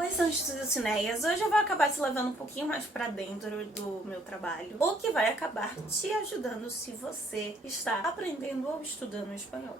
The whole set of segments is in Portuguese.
Oi, são Cinéias. Hoje eu vou acabar te levando um pouquinho mais pra dentro do meu trabalho, o que vai acabar te ajudando se você está aprendendo ou estudando espanhol.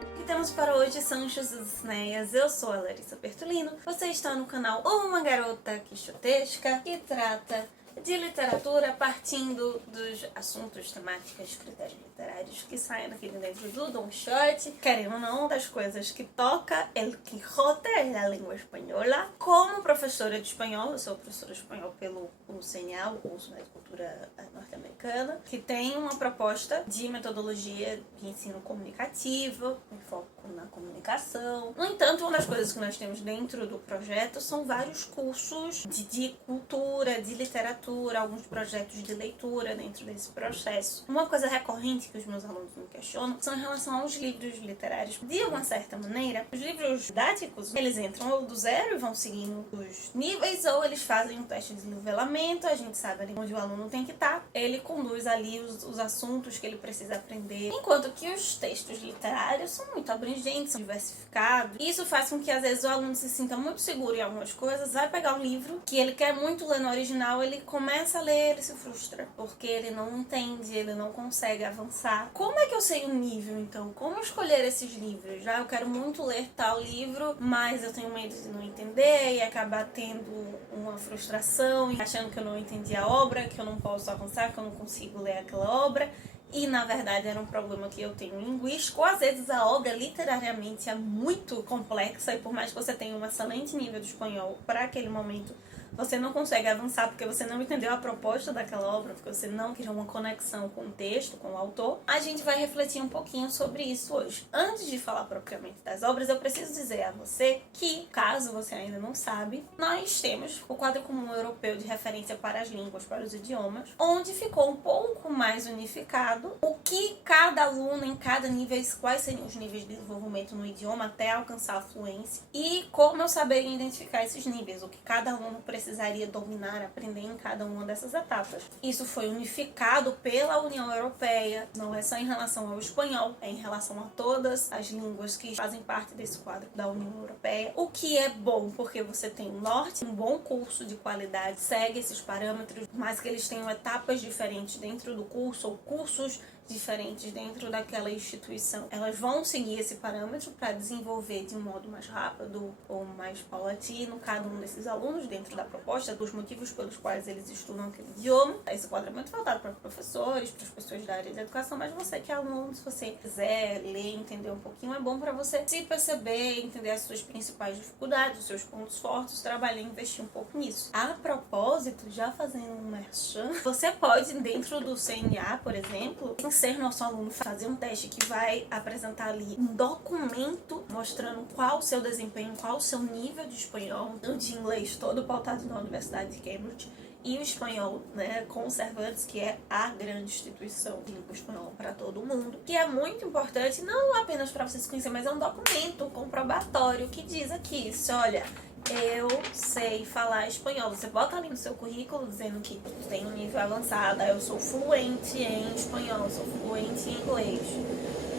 O que temos para hoje são Cinéias. Eu sou a Larissa Bertolino. Você está no canal Uma Garota Quixotesca, que trata de literatura partindo dos assuntos, temáticas, critérios literários que saem daqui de dentro do Don Quixote, querendo ou não, das coisas que toca El Quijote, a língua espanhola. Como professora de espanhol, eu sou professora de espanhol pelo CNA, o curso de cultura norte-americana, que tem uma proposta de metodologia de ensino comunicativo, com foco na comunicação. No entanto, uma das coisas que nós temos dentro do projeto são vários cursos de cultura, de literatura, alguns projetos de leitura dentro desse processo. Uma coisa recorrente que os meus alunos me questionam são em relação aos livros literários. De uma certa maneira, os livros didáticos, eles entram ou do zero e vão seguindo os níveis, ou eles fazem um teste de nivelamento, a gente sabe ali onde o aluno tem que estar, ele conduz ali os assuntos que ele precisa aprender, enquanto que os textos literários são muito abrangentes, são diversificados. Isso faz com que às vezes o aluno se sinta muito seguro em algumas coisas, vai pegar um livro que ele quer muito ler no original, ele começa a ler, ele se frustra, porque ele não entende, ele não consegue avançar. Como é que eu sei o nível, então? Como escolher esses livros? Já eu quero muito ler tal livro, mas eu tenho medo de não entender e acabar tendo uma frustração, achando que eu não entendi a obra, que eu não posso avançar, que eu não consigo ler aquela obra. E na verdade era um problema que eu tenho linguístico. Às vezes a obra literariamente é muito complexa e por mais que você tenha um excelente nível de espanhol para aquele momento, você não consegue avançar porque você não entendeu a proposta daquela obra, porque você não criou uma conexão com o texto, com o autor. A gente vai refletir um pouquinho sobre isso hoje. Antes de falar propriamente das obras, eu preciso dizer a você que, caso você ainda não sabe, nós temos o Quadro Comum Europeu de Referência para as Línguas, para os Idiomas, onde ficou um pouco mais unificado o que cada aluno em cada nível, quais seriam os níveis de desenvolvimento no idioma até alcançar a fluência e como eu saberia identificar esses níveis, o que cada aluno precisaria dominar, aprender em cada uma dessas etapas. Isso foi unificado pela União Europeia, não é só em relação ao espanhol, é em relação a todas as línguas que fazem parte desse quadro da União Europeia, o que é bom, porque você tem o norte, um bom curso de qualidade, segue esses parâmetros, mas que eles tenham etapas diferentes dentro do curso, ou cursos diferentes dentro daquela instituição. Elas vão seguir esse parâmetro para desenvolver de um modo mais rápido ou mais paulatino cada um desses alunos dentro da proposta, dos motivos pelos quais eles estudam aquele idioma. Esse quadro é muito voltado para professores, para as pessoas da área de educação, mas você que é aluno, se você quiser ler, entender um pouquinho, é bom para você se perceber, entender as suas principais dificuldades, os seus pontos fortes, trabalhar e investir um pouco nisso. A propósito, já fazendo um merchan, você pode, dentro do CNA, por exemplo, ser nosso aluno, fazer um teste que vai apresentar ali um documento mostrando qual o seu desempenho, qual o seu nível de espanhol, de inglês todo pautado na Universidade de Cambridge, e o espanhol, né, com o Cervantes, que é a grande instituição de língua espanhola para todo mundo, que é muito importante, não apenas para você se conhecer, mas é um documento comprobatório que diz aqui, olha, eu sei falar espanhol. Você bota ali no seu currículo dizendo que tem um nível avançado, eu sou fluente em espanhol, sou fluente em inglês.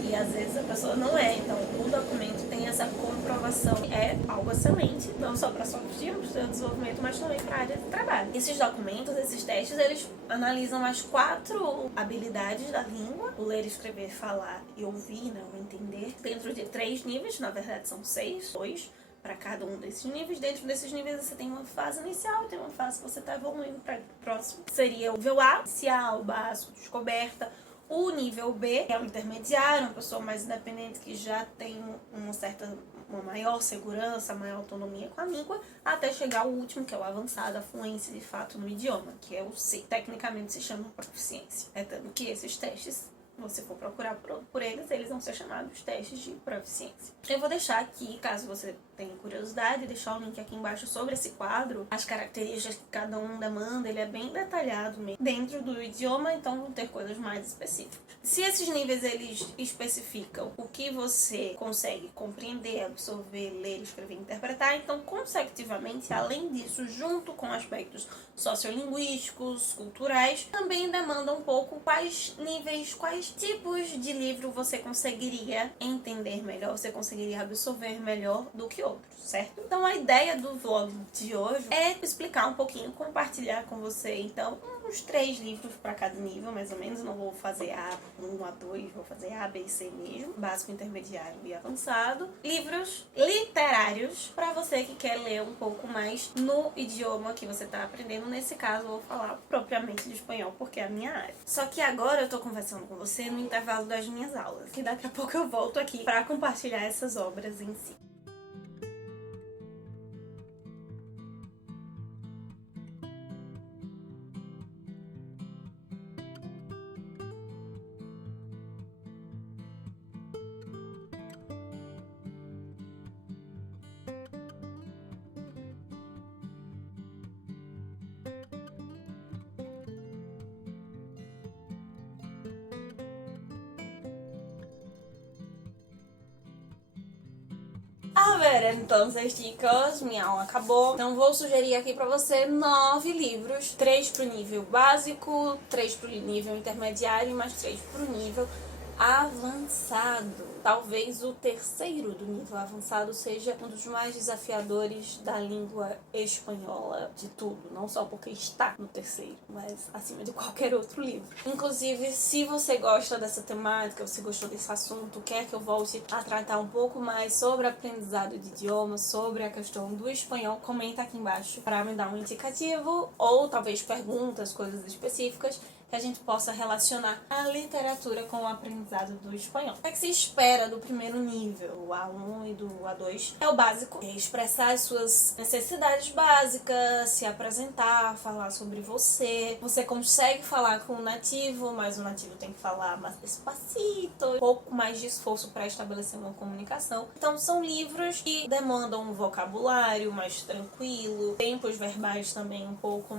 E às vezes a pessoa não é, então o documento tem essa comprovação. É algo excelente, não só para a sua autoestima, para o seu desenvolvimento, mas também para a área de trabalho. Esses documentos, esses testes, eles analisam as 4 habilidades da língua: o ler, escrever, falar e ouvir, né, o entender, dentro de 3 níveis, na verdade são 6, 2 para cada um desses níveis. Dentro desses níveis você tem uma fase inicial e tem uma fase que você está evoluindo para o próximo. Seria o nível A, inicial, básico, descoberta. O nível B é o intermediário, uma pessoa mais independente que já tem uma maior segurança, maior autonomia com a língua, até chegar ao último, que é o avançado, a fluência de fato no idioma, que é o C. Tecnicamente se chama proficiência. É tanto que esses testes você for procurar por eles, eles vão ser chamados testes de proficiência. Eu vou deixar aqui, caso você tenha curiosidade, deixar o link aqui embaixo sobre esse quadro, as características que cada um demanda, ele é bem detalhado mesmo dentro do idioma, então vão ter coisas mais específicas. Se esses níveis eles especificam o que você consegue compreender, absorver, ler, escrever e interpretar, então consecutivamente, além disso, junto com aspectos sociolinguísticos, culturais, também demanda um pouco quais níveis, quais tipos de livro você conseguiria entender melhor, você conseguiria absorver melhor do que outros, certo? Então a ideia do vlog de hoje é explicar um pouquinho, compartilhar com você, então, uns 3 livros para cada nível, mais ou menos. Não vou fazer A1, A2, vou fazer A, B e C mesmo, básico, intermediário e avançado. Livros literários para você que quer ler um pouco mais no idioma que você está aprendendo. Nesse caso, eu vou falar propriamente de espanhol, porque é a minha área. Só que agora eu tô conversando com você no intervalo das minhas aulas, e daqui a pouco eu volto aqui para compartilhar essas obras em si. A ver, então, chicos, minha aula acabou. Então vou sugerir aqui pra você 9 livros. 3 pro nível básico, 3 pro nível intermediário e mais 3 pro nível avançado. Talvez o terceiro do nível avançado seja um dos mais desafiadores da língua espanhola de tudo. Não só porque está no terceiro, mas acima de qualquer outro livro. Inclusive, se você gosta dessa temática, você gostou desse assunto, quer que eu volte a tratar um pouco mais sobre aprendizado de idiomas, sobre a questão do espanhol, comenta aqui embaixo para me dar um indicativo ou talvez perguntas, coisas específicas que a gente possa relacionar a literatura com o aprendizado do espanhol. O que é que se espera do primeiro nível, o A1 e do A2? É o básico, é expressar as suas necessidades básicas, se apresentar, falar sobre você. Você consegue falar com o nativo, mas o nativo tem que falar mais despacito, um pouco mais de esforço para estabelecer uma comunicação. Então são livros que demandam um vocabulário mais tranquilo, tempos verbais também um pouco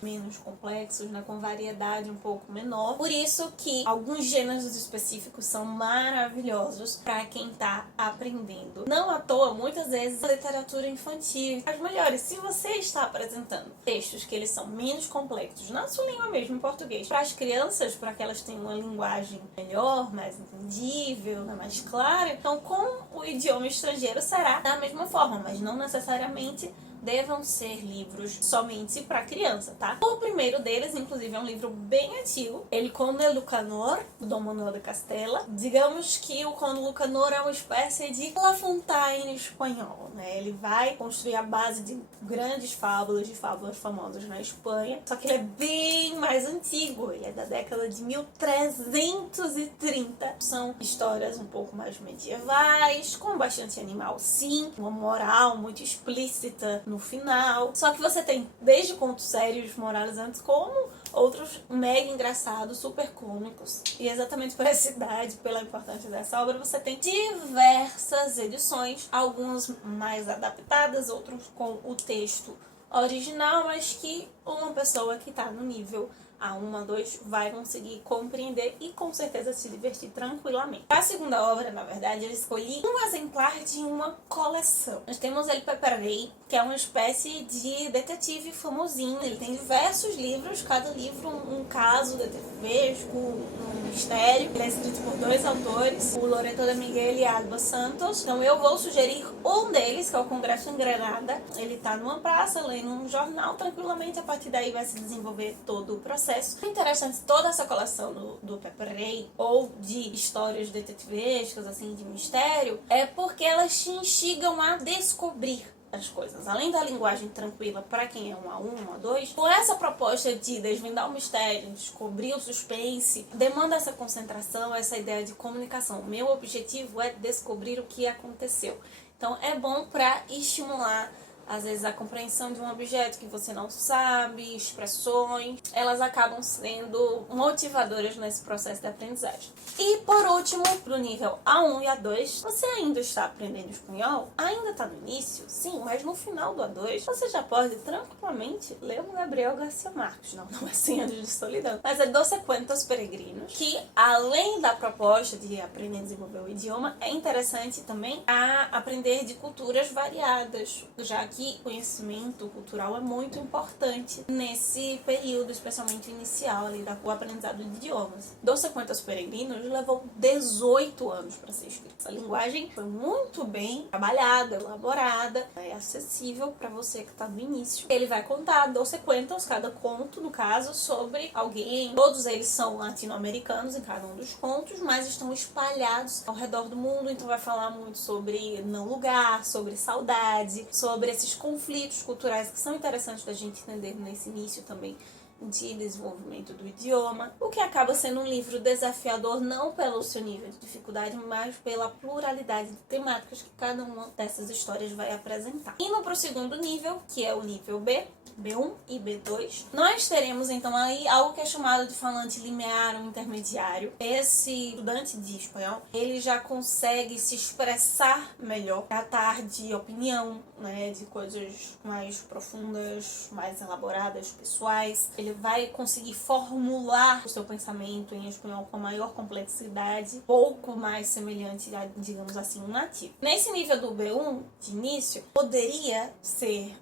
menos complexos, né, com variedade um pouco menor. Por isso que alguns gêneros específicos são maravilhosos para quem tá aprendendo. Não à toa, muitas vezes, a literatura infantil as melhores. Se você está apresentando textos que eles são menos complexos, na sua língua mesmo, em português, para as crianças, para que elas tenham uma linguagem melhor, mais entendível, mais clara, então com o idioma estrangeiro será da mesma forma, mas não necessariamente devam ser livros somente para criança, tá? O primeiro deles, inclusive, é um livro bem antigo. El Conde Lucanor, do Dom Manuel de Castela. Digamos que o Conde Lucanor é uma espécie de La Fontaine espanhol, né? Ele vai construir a base de grandes fábulas, de fábulas famosas na Espanha. Só que ele é bem mais antigo. Ele é da década de 1330. São histórias um pouco mais medievais, com bastante animal, sim. Uma moral muito explícita no final. Só que você tem desde contos sérios, moralizantes, como outros mega engraçados, super cômicos. E exatamente por essa idade, pela importância dessa obra, você tem diversas edições, algumas mais adaptadas, outras com o texto original, mas que uma pessoa que está no nível A1, A2 vai conseguir compreender e com certeza se divertir tranquilamente. Para a segunda obra, na verdade, eu escolhi um exemplar de uma coleção. Nós temos El Pepper Rey, que é uma espécie de detetive famosinho. Ele tem diversos livros, cada livro um caso detetivesco, um mistério. Ele é escrito por 2 autores, o Loreto de Miguel e Alba Santos. Então eu vou sugerir um deles, que é o Congresso em Granada. Ele tá numa praça, lendo um jornal tranquilamente, a partir daí vai se desenvolver todo o processo. O interessante de toda essa coleção do Pepper Rey, ou de histórias detetivescas, assim, de mistério, é porque elas te instigam a descobrir as coisas. Além da linguagem tranquila para quem é um A1, um A2, com essa proposta de desvendar o mistério, descobrir o suspense, demanda essa concentração, essa ideia de comunicação. O meu objetivo é descobrir o que aconteceu. Então é bom para estimular às vezes a compreensão de um objeto que você não sabe, expressões, elas acabam sendo motivadoras nesse processo de aprendizagem. E por último, pro nível A1 e A2, você ainda está aprendendo espanhol? Ainda está no início? Sim, mas no final do A2, você já pode tranquilamente ler um Gabriel Garcia Marques. Não é 100 anos de solidão, mas é 12 Cuentos Peregrinos, que além da proposta de aprender a desenvolver o idioma, é interessante também a aprender de culturas variadas, já que conhecimento cultural é muito importante nesse período, especialmente inicial ali do aprendizado de idiomas. 12 Cuentos Peregrinos levou 18 anos para ser escrito. Essa linguagem foi muito bem trabalhada, elaborada, é acessível para você que está no início. Ele vai contar 12 cuentos, cada conto, no caso, sobre alguém. Todos eles são latino-americanos em cada um dos contos, mas estão espalhados ao redor do mundo, então vai falar muito sobre não lugar, sobre saudade, sobre esses conflitos culturais que são interessantes da gente entender nesse início também de desenvolvimento do idioma, o que acaba sendo um livro desafiador não pelo seu nível de dificuldade, mas pela pluralidade de temáticas que cada uma dessas histórias vai apresentar. Indo para o segundo nível, que é o nível B, B1 e B2, nós teremos então aí algo que é chamado de falante limiar ou intermediário. Esse estudante de espanhol, ele já consegue se expressar melhor, tratar de opinião, né, de coisas mais profundas, mais elaboradas, pessoais. Ele vai conseguir formular o seu pensamento em espanhol com maior complexidade, pouco mais semelhante a, digamos assim, um nativo. Nesse nível do B1, de início, poderia ser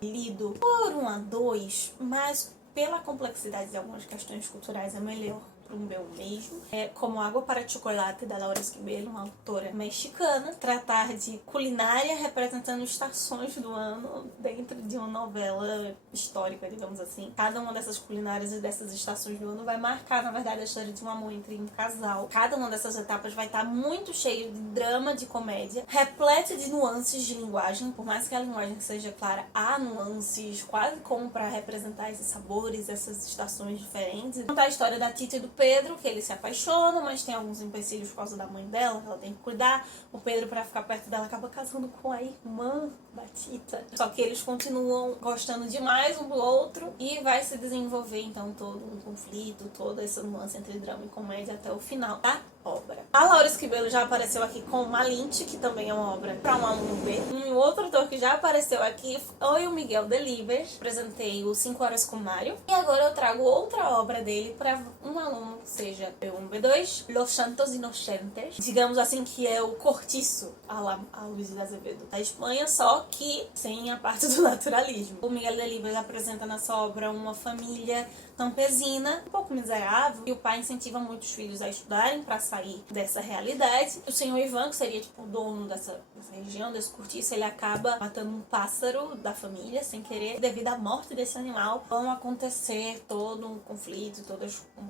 lido por um A2, mas pela complexidade de algumas questões culturais é melhor para um B1 mesmo. É como Água para Chocolate, da Laura Esquivel, uma autora mexicana. Tratar de culinária representando estações do ano dentro de uma novela histórica, digamos assim. Cada uma dessas culinárias e dessas estações do ano vai marcar, na verdade, a história de um amor entre um casal. Cada uma dessas etapas vai estar muito cheio de drama, de comédia, repleto de nuances de linguagem. Por mais que a linguagem seja clara, há nuances, quase como para representar esses sabores, essas estações diferentes. Contar a história da Tita e do Pedro, que eles se apaixonam, mas tem alguns empecilhos por causa da mãe dela, ela tem que cuidar. O Pedro, para ficar perto dela, acaba casando com a irmã da Tita. Só que eles continuam gostando demais um do outro e vai se desenvolver então todo um conflito, toda essa nuance entre drama e comédia até o final da obra. A Laura Esquivel já apareceu aqui com Malinte, que também é uma obra para um aluno B. Um outro autor que já apareceu aqui foi o Miguel Delibes. Apresentei o 5 Horas com Mário. E agora eu trago outra obra dele para um aluno que seja B1, B2, Los Santos Inocentes. Digamos assim que é o cortiço a Luís de Azevedo da Espanha, só que sem a parte do naturalismo. O Miguel Delibes apresenta nessa obra uma família campesina, um pouco miserável, e o pai incentiva muitos filhos a estudarem para sair dessa realidade. O senhor Ivan, que seria tipo o dono dessa região, desse cortiço, ele acaba matando um pássaro da família sem querer. Devido à morte desse animal, vão acontecer todo um conflito,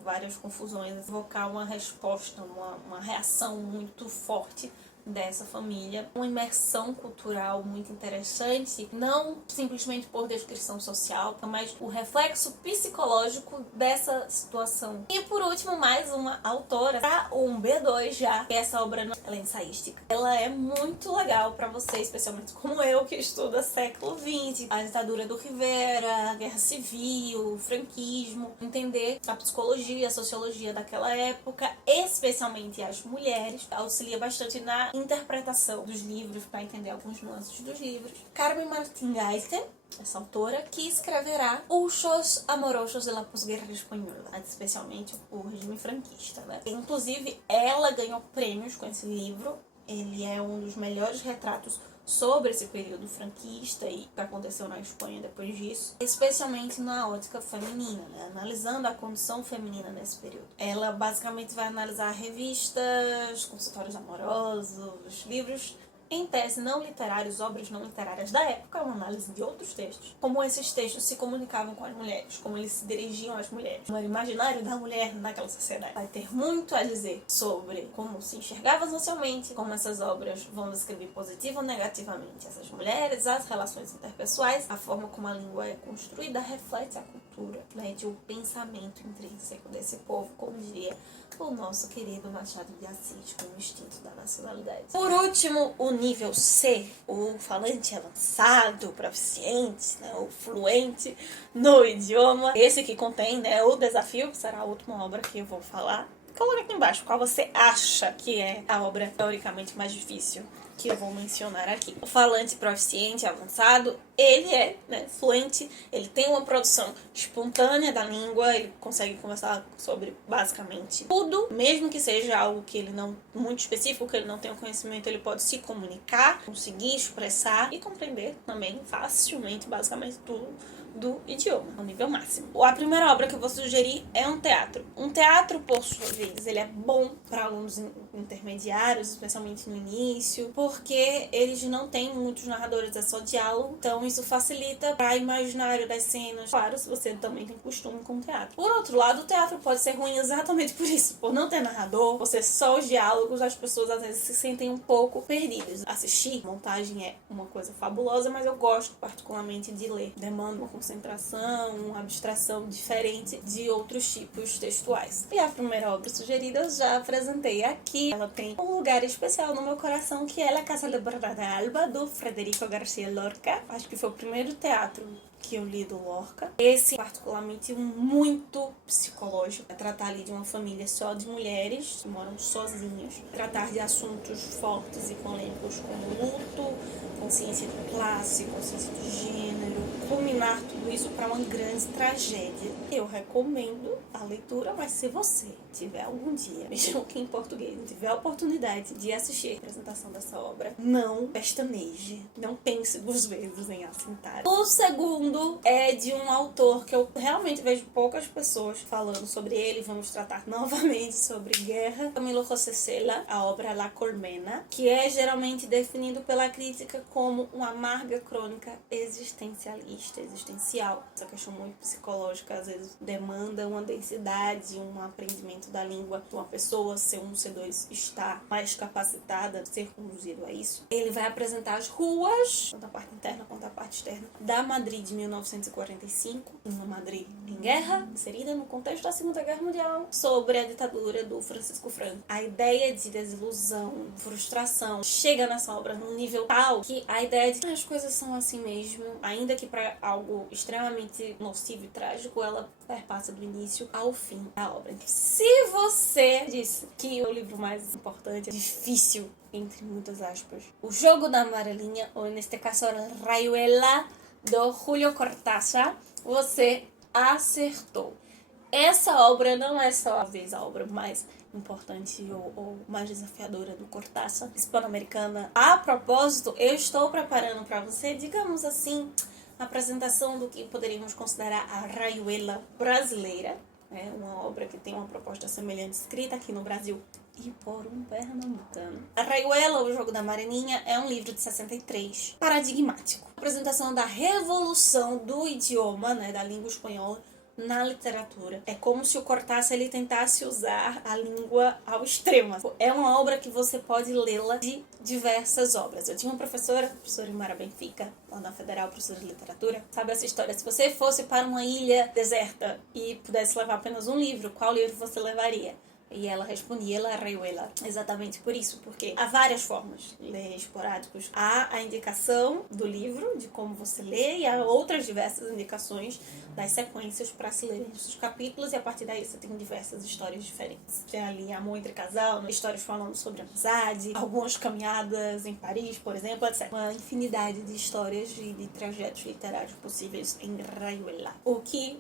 várias confusões, evocar uma resposta, uma reação muito forte dessa família, uma imersão cultural muito interessante, não simplesmente por descrição social, mas o reflexo psicológico dessa situação. E por último, mais uma autora, um B2 já, que essa obra ela é ensaística. Ela é muito legal para você, especialmente como eu, que estuda século XX, a ditadura do Rivera, a guerra civil, o franquismo, entender a psicologia, a sociologia daquela época, especialmente as mulheres, auxilia bastante na interpretação dos livros, para entender alguns nuances dos livros. Carmen Martín Gaite, essa autora, que escreverá Os Amorosos de la Posguerra Espanhola, especialmente o regime franquista, né? Inclusive, ela ganhou prêmios com esse livro. Ele é um dos melhores retratos sobre esse período franquista e o que aconteceu na Espanha depois disso, especialmente na ótica feminina, né? Analisando a condição feminina nesse período. Ela basicamente vai analisar revistas, consultórios amorosos, livros em tese não literários, obras não literárias da época, uma análise de outros textos, como esses textos se comunicavam com as mulheres, como eles se dirigiam às mulheres, como era o imaginário da mulher naquela sociedade. Vai ter muito a dizer sobre como se enxergava socialmente, como essas obras vão descrever positiva ou negativamente essas mulheres, as relações interpessoais, a forma como a língua é construída reflete a cultura. cultura, mede o pensamento intrínseco desse povo, como diria o nosso querido Machado de Assis, com o instinto da nacionalidade. Por último, o nível C, o falante avançado, proficiente, né, o fluente no idioma. Esse que contém, né, o desafio, que será a última obra que eu vou falar. Coloca aqui embaixo qual você acha que é a obra teoricamente mais difícil que eu vou mencionar aqui. O falante proficiente avançado, ele é, né, fluente, ele tem uma produção espontânea da língua, ele consegue conversar sobre basicamente tudo, mesmo que seja algo que ele não muito específico, que ele não tenha conhecimento, ele pode se comunicar, conseguir expressar e compreender também facilmente basicamente tudo do idioma, ao nível máximo. A primeira obra que eu vou sugerir é um teatro. Um teatro, por sua vez, ele é bom para alunos intermediários, especialmente no início, porque eles não têm muitos narradores, é só diálogo, então isso facilita para o imaginário das cenas. Claro, se você também tem costume com o teatro. Por outro lado, o teatro pode ser ruim exatamente por isso, por não ter narrador, por ser só os diálogos, as pessoas às vezes se sentem um pouco perdidas. Assistir, montagem é uma coisa fabulosa, mas eu gosto particularmente de ler. Demanda uma concentração, uma abstração diferente de outros tipos textuais. E a primeira obra sugerida eu já apresentei aqui. Ela tem um lugar especial no meu coração, que é La Casa de Alba, do Federico García Lorca. Acho que foi o primeiro teatro que eu li do Lorca. Esse, particularmente, muito psicológico. É tratar ali de uma família só de mulheres que moram sozinhas. Tratar de assuntos fortes e polêmicos como luto, consciência de classe, consciência de gênero. Culminar tudo isso para uma grande tragédia. Eu recomendo a leitura, mas se você tiver algum dia, mesmo que em português, tiver a oportunidade de assistir a apresentação dessa obra, não pestaneje, não pense duas vezes em assentar. O segundo é de um autor que eu realmente vejo poucas pessoas falando sobre ele. Vamos tratar novamente sobre guerra. Camilo José Cela, a obra La Colmena, que é geralmente definido pela crítica como uma amarga crônica existencial. Essa questão muito psicológica às vezes demanda uma densidade, um aprendimento da língua de uma pessoa, C1, C2, estar mais capacitada a ser conduzido a isso. Ele vai apresentar as ruas, tanto a parte interna quanto a parte externa, da Madrid de 1945, uma Madrid em guerra, inserida no contexto da Segunda Guerra Mundial, sobre a ditadura do Francisco Franco. A ideia de desilusão, frustração, chega nessa obra num nível tal que a ideia de que as coisas são assim mesmo, ainda que para algo extremamente nocivo e trágico, ela perpassa do início ao fim da obra. Se você disse que o livro mais importante é difícil, entre muitas aspas, O Jogo da Amarelinha, ou neste caso Rayuela, do Julio Cortázar, você acertou. Essa obra não é só talvez a obra mais importante ou mais desafiadora do Cortázar, hispano-americana. A propósito, eu estou preparando para você, digamos assim, a apresentação do que poderíamos considerar a Rayuela brasileira. É uma obra que tem uma proposta semelhante, escrita aqui no Brasil e por um pernambucano. A Rayuela, O Jogo da Amarelinha, é um livro de 63, paradigmático. A apresentação da revolução do idioma, né, da língua espanhola, na literatura. É como se o Cortázar ele tentasse usar a língua ao extremo. É uma obra que você pode lê-la de diversas obras. Eu tinha uma professora, a professora Imara Benfica, lá na Federal, professora de literatura. Sabe essa história? Se você fosse para uma ilha deserta e pudesse levar apenas um livro, qual livro você levaria? E ela respondia La Rayuela, exatamente por isso, porque há várias formas de ler esporádicos. Há a indicação do livro, de como você lê, e há outras diversas indicações das sequências para se lerem os capítulos, e a partir daí você tem diversas histórias diferentes. Tem ali amor entre casal, histórias falando sobre amizade, algumas caminhadas em Paris, por exemplo, etc. Uma infinidade de histórias e de trajetos literários possíveis em Rayuela.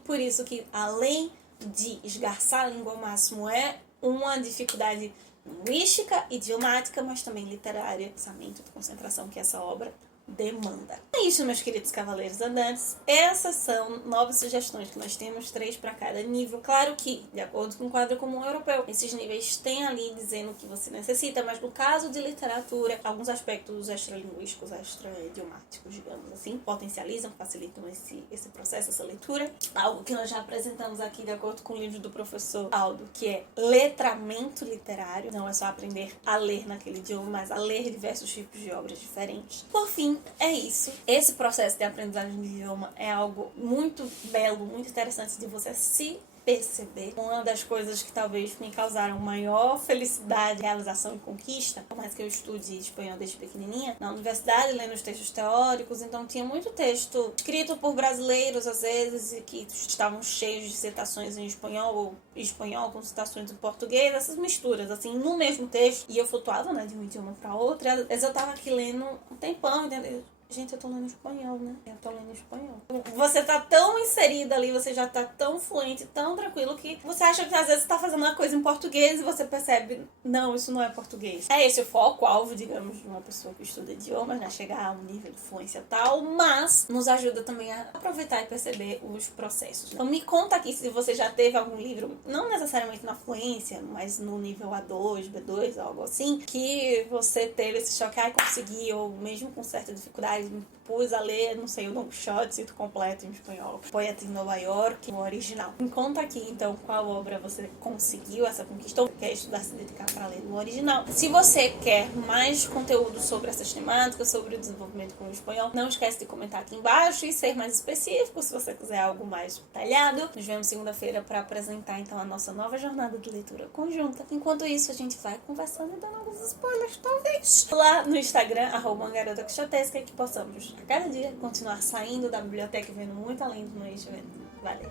Por isso que, além de esgarçar a língua ao máximo, é uma dificuldade linguística, idiomática, mas também literária, pensamento de concentração que essa obra demanda. É isso, meus queridos cavaleiros andantes. Essas são 9 sugestões que nós temos, 3 para cada nível. Claro que, de acordo com o quadro comum europeu, esses níveis têm ali dizendo o que você necessita, mas no caso de literatura, alguns aspectos extralinguísticos, extra-idiomáticos, digamos assim, potencializam, facilitam esse processo, essa leitura. Algo que nós já apresentamos aqui, de acordo com o livro do professor Aldo, que é letramento literário. Não é só aprender a ler naquele idioma, mas a ler diversos tipos de obras diferentes. Por fim, é isso. Esse processo de aprendizagem de idioma é algo muito belo, muito interessante de você se perceber. Uma das coisas que talvez me causaram maior felicidade, realização e conquista, por mais que eu estude espanhol desde pequenininha, na universidade, lendo os textos teóricos, então tinha muito texto escrito por brasileiros, às vezes, e que estavam cheios de citações em espanhol, ou espanhol com citações em português, essas misturas, assim, no mesmo texto, e eu flutuava, né, de um idioma para outro, às vezes eu tava aqui lendo um tempão, entendeu? Gente, eu tô lendo espanhol, né? Eu tô lendo espanhol. Você tá tão inserida ali, você já tá tão fluente, tão tranquilo, que você acha que às vezes você tá fazendo uma coisa em português e você percebe, não, isso não é português. É esse o foco, alvo, digamos, de uma pessoa que estuda idiomas, né? Chegar a um nível de fluência tal, mas nos ajuda também a aproveitar e perceber os processos. Então me conta aqui se você já teve algum livro, não necessariamente na fluência, mas no nível A2, B2, algo assim, que você teve esse choque, consegui, ou mesmo com certa dificuldade, me pus a ler, não sei, o Don Quixote, cito completo em espanhol, Poeta em Nova York, o original. Me conta aqui, então, qual obra você conseguiu essa conquista ou quer estudar, se dedicar para ler no original. Se você quer mais conteúdo sobre essas temáticas, sobre o desenvolvimento com o espanhol, não esquece de comentar aqui embaixo e ser mais específico, se você quiser algo mais detalhado. Nos vemos segunda-feira para apresentar, então, a nossa nova jornada de leitura conjunta. Enquanto isso, a gente vai conversando e dando alguns spoilers, talvez, lá no Instagram, @garotaquixotesca, que possamos a cada dia continuar saindo da biblioteca e vendo muito além do noite. Valeu!